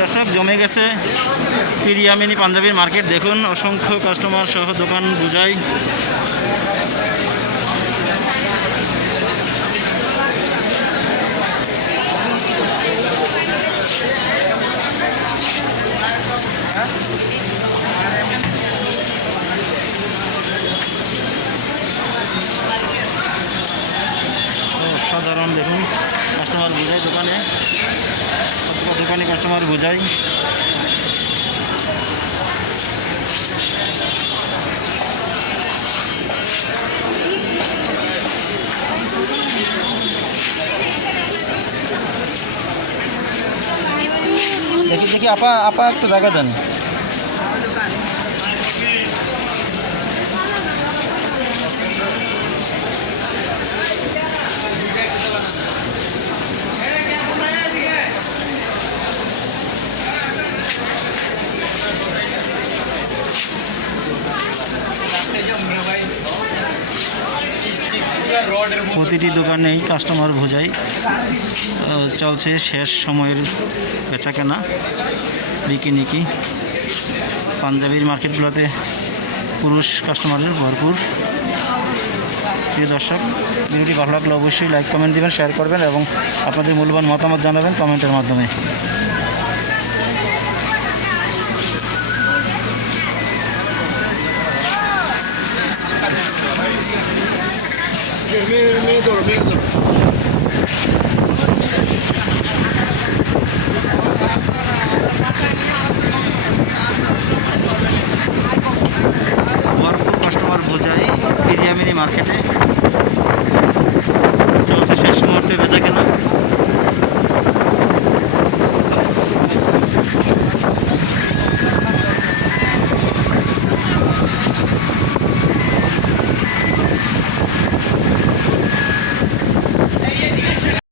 দর্শক জমে গেছে। পিরিয়ামিনি পাঞ্জাবির মার্কেট দেখুন, অসংখ্য কাস্টমার সহ দোকান বুঝাই। সাধারণ দেখুন কাস্টমার বোঝাই দোকানে। দোকানে কাস্টমার বোঝাই দেখি দেখি আপা আপা একটু জায়গা দেন। প্রতিটি দোকানেই কাস্টমার বোঝাই চলছে শেষ সময়ের বেচা কেনা বিকিনিকি। পাঞ্জাবির মার্কেটগুলোতে পুরুষ কাস্টমারের ভরপুর। প্রিয় দর্শক, ভিডিওটি ভালো লাগলে অবশ্যই লাইক কমেন্ট দেবেন শেয়ার করবেন এবং আপনাদের মূল্যবান মতামত জানাবেন কমেন্টের মাধ্যমে। মেয়ে মেয়ে ধরো মেয়ে ভরপুর কাস্টমার বোঝাই মার্কেটে